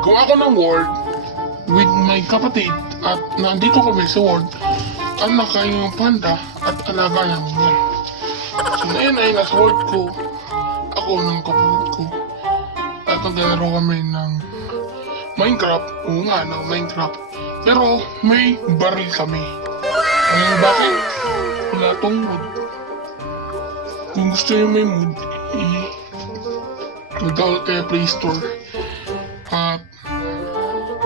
nagawa ko ng world with my kapatid at nandito kami sa world. Ang nakayong panda at alaga namin yan. So ngayon ay nasa world ko, ako ng kapatid ko. At naglalaro kami ng Minecraft. Oo nga, ng Minecraft. Pero may baril kami. Ano bakit? Wala tong wood. Kung gusto nyo may mood, mag-download kayo Play Store. At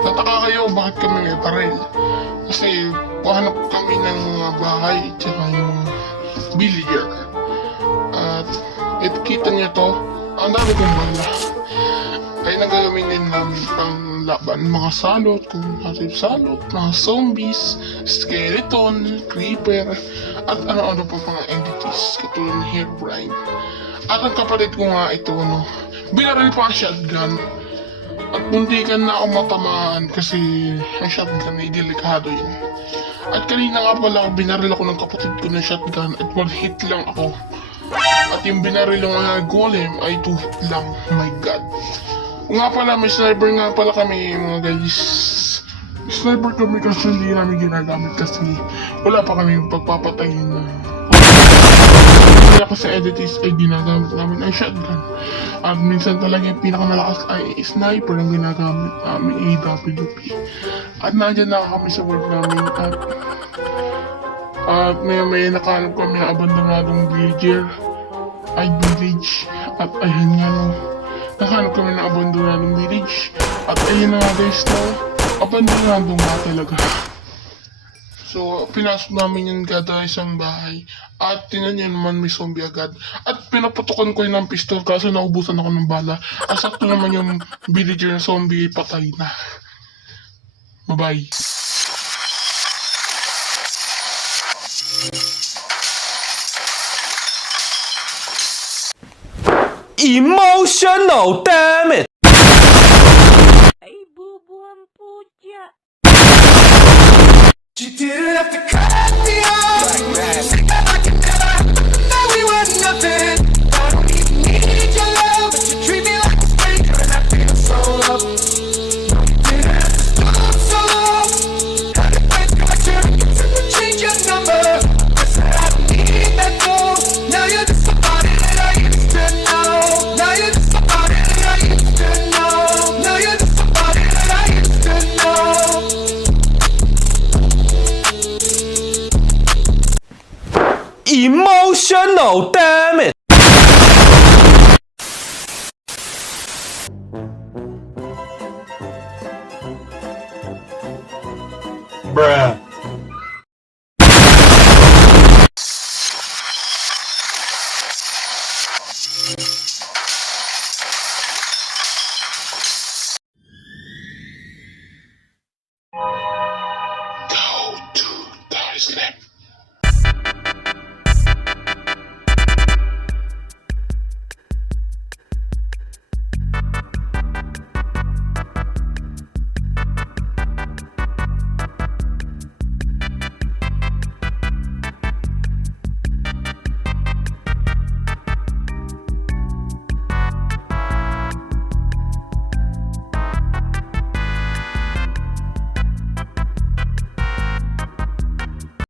tataka kayo bakit kami may baril. Kasi pahanap kami ng mga bahay tsaka yung villager. At kita niyo to, ang dami kong bala. Kaya nagagamitin namin pang laban mga salot, kung natin salot, mga zombies, skeleton, creeper, at ano-ano pa mga entities katulad ng Herobrine. At ang kapatid ko nga ito, binaril pa ang shotgun. At muntikan na ako matamaan kasi ang shotgun ay delikado yun. At kanina nga pala binaril ako ng kapatid ko ng shotgun at 1 hit lang ako. At yung binaril ng mga golem ay 2 hit lang. Oh my god. Nga pala, may sniper nga pala kami mga guys. Sniper kami kasi hindi namin ginagamit kasi wala pa kami pagpapatayin na. Kaya kasi entities ay ginagamit namin ay shotgun. At minsan talaga yung pinakamalakas ay sniper ang ginagamit namin AWP. At nandiyan na kami sa world namin at may nakahanap kami ng abandonadong villager ay village. At ayun nga nakahanap kami ng abandonadong village. At ayun na nga guys abandonado nga talaga. So, pinasok namin yung gada isang bahay. At tinan niyo naman may zombie agad. At pinaputukan ko yun ng pistol kaso naubusan ako ng bala. At sakto naman yung villager na zombie patay na. Bye-bye. Emotional, damn it! Ay, bubo ang putya. You didn't have to cut me off. Like I could never thought we were nothing. I don't even need your love, but you treat me like a stranger, and I feel so loved. You didn't have to stop so long. Had to fight my turn, to change your number. I said I don't need that gold. Now you're just somebody that I used to know. Now you're just somebody that I used to know. Now you're just somebody that I used to know. Emotional, damn it! Bruh.